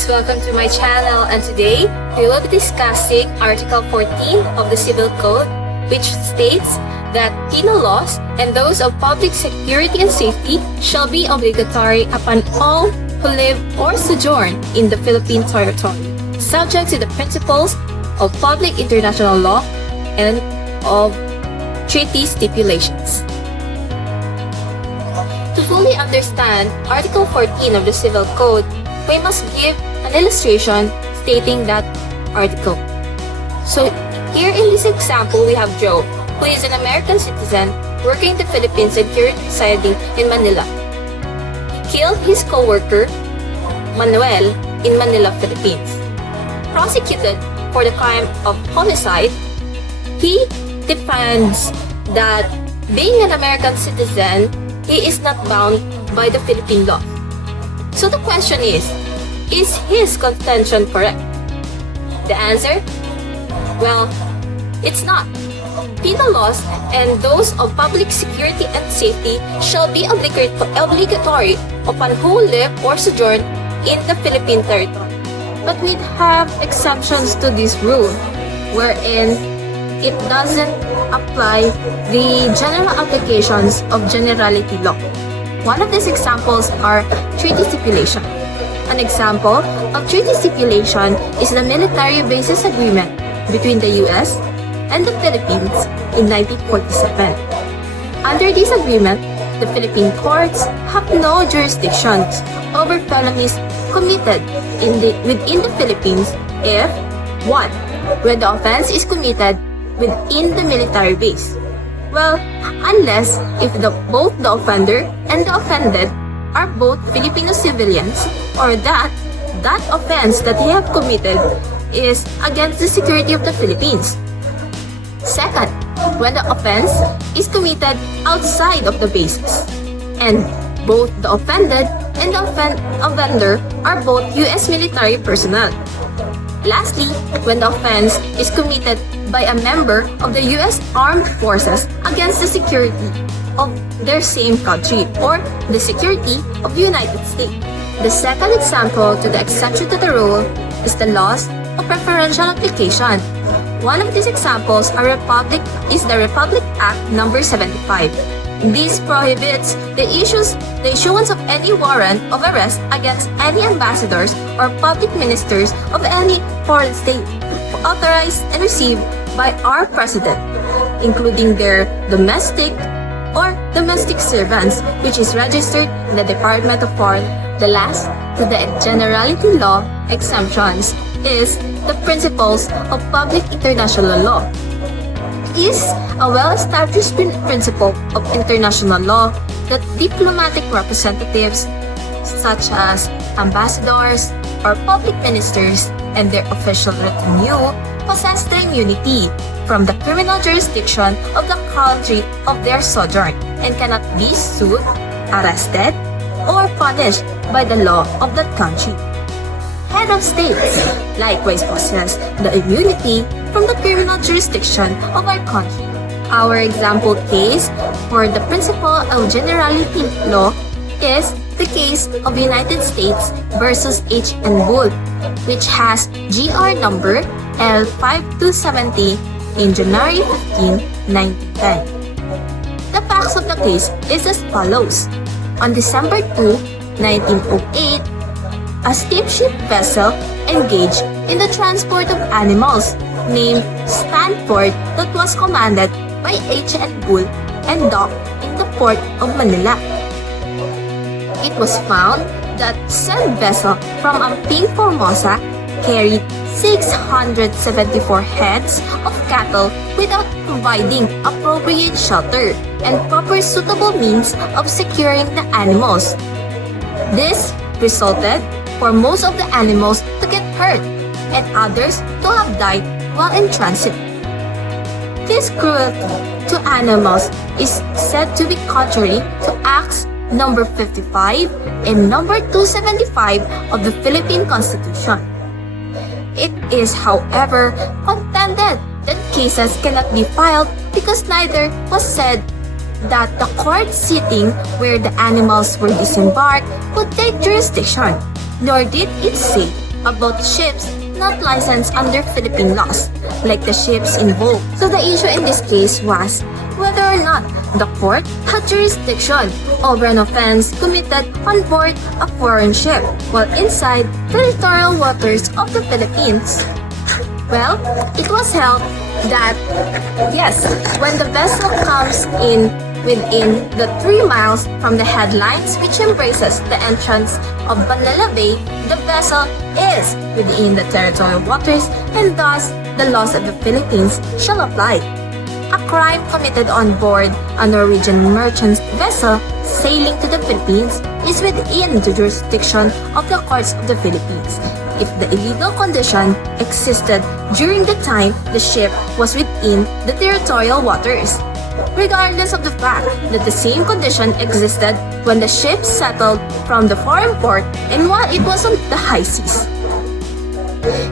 guys! Welcome to my channel, and today we will be discussing Article 14 of the Civil Code, which states that penal laws and those of public security and safety shall be obligatory upon all who live or sojourn in the Philippine territory, subject to the principles of public international law and of treaty stipulations. To fully understand Article 14 of the Civil Code, we must give an illustration stating that article. So here in this example, we have Joe, who is an American citizen working in the Philippines and currently residing in Manila. He killed his co-worker, Manuel, in Manila, Philippines. Prosecuted for the crime of homicide, he defends that being an American citizen, he is not bound by the Philippine law. So the question is his contention correct? The answer? Well, it's not. Penal laws and those of public security and safety shall be obligatory upon who live or sojourn in the Philippine territory. But we have exceptions to this rule, wherein it doesn't apply the general applications of generality law. One of these examples are treaty stipulation. An example of treaty stipulation is the military bases agreement between the U.S. and the Philippines in 1947. Under this agreement, the Philippine courts have no jurisdictions over felonies committed within the Philippines if 1. When the offense is committed within the military base. Well, unless if both the offender and the offended are both Filipino civilians, or that offense that he have committed is against the security of the Philippines. Second, when the offense is committed outside of the bases, and both the offended and the offender are both U.S. military personnel. Lastly, when the offense is committed by a member of the U.S. Armed Forces against the security of their same country or the security of the United States. The second example to the exception to the rule is the laws of preferential application. One of these examples is the Republic Act No. 75. This prohibits the issuance of any warrant of arrest against any ambassadors or public ministers of any foreign state authorized and received by our President, including their domestic servants, which is registered in the Department of Foreign. The last to the generality law exemptions is the principles of public international law. It is a well-established principle of international law that diplomatic representatives, such as ambassadors or public ministers and their official retinue, possess the immunity from the criminal jurisdiction of the country of their sojourn and cannot be sued, arrested, or punished by the law of that country. Head of states likewise possess the immunity from the criminal jurisdiction of our country. Our example case for the principle of generality law is the case of United States versus H. and Bull, which has GR number L5270 in January 15, 1910. The facts of the case is as follows. On December 2, 1908, a steamship vessel engaged in the transport of animals named Stanford that was commanded by H. and Bull and docked in the port of Manila. It was found that said vessel from Amping, Formosa carried 674 heads of cattle without providing appropriate shelter and proper suitable means of securing the animals. This resulted for most of the animals to get hurt and others to have died while in transit. This cruelty to animals is said to be contrary to Acts No. 55 and No. 275 of the Philippine Constitution. It is, however, contended that cases cannot be filed because neither was said that the court sitting where the animals were disembarked would take jurisdiction, nor did it say about ships not licensed under Philippine laws, like the ships involved. So the issue in this case was whether or not the court had jurisdiction over an offense committed on board a foreign ship while inside territorial waters of the Philippines. Well, it was held that yes, when the vessel comes in within the 3 miles from the headlines, which embraces the entrance of Manila Bay, the vessel is within the territorial waters and thus the laws of the Philippines shall apply. A crime committed on board a Norwegian merchant vessel sailing to the Philippines is within the jurisdiction of the courts of the Philippines if the illegal condition existed during the time the ship was within the territorial waters, regardless of the fact that the same condition existed when the ship settled from the foreign port and while it was on the high seas.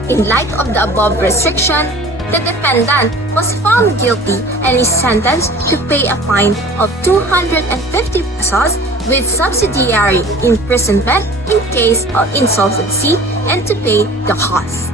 In light of the above restriction, the defendant was found guilty and is sentenced to pay a fine of 250 pesos with subsidiary imprisonment in case of insolvency and to pay the cost.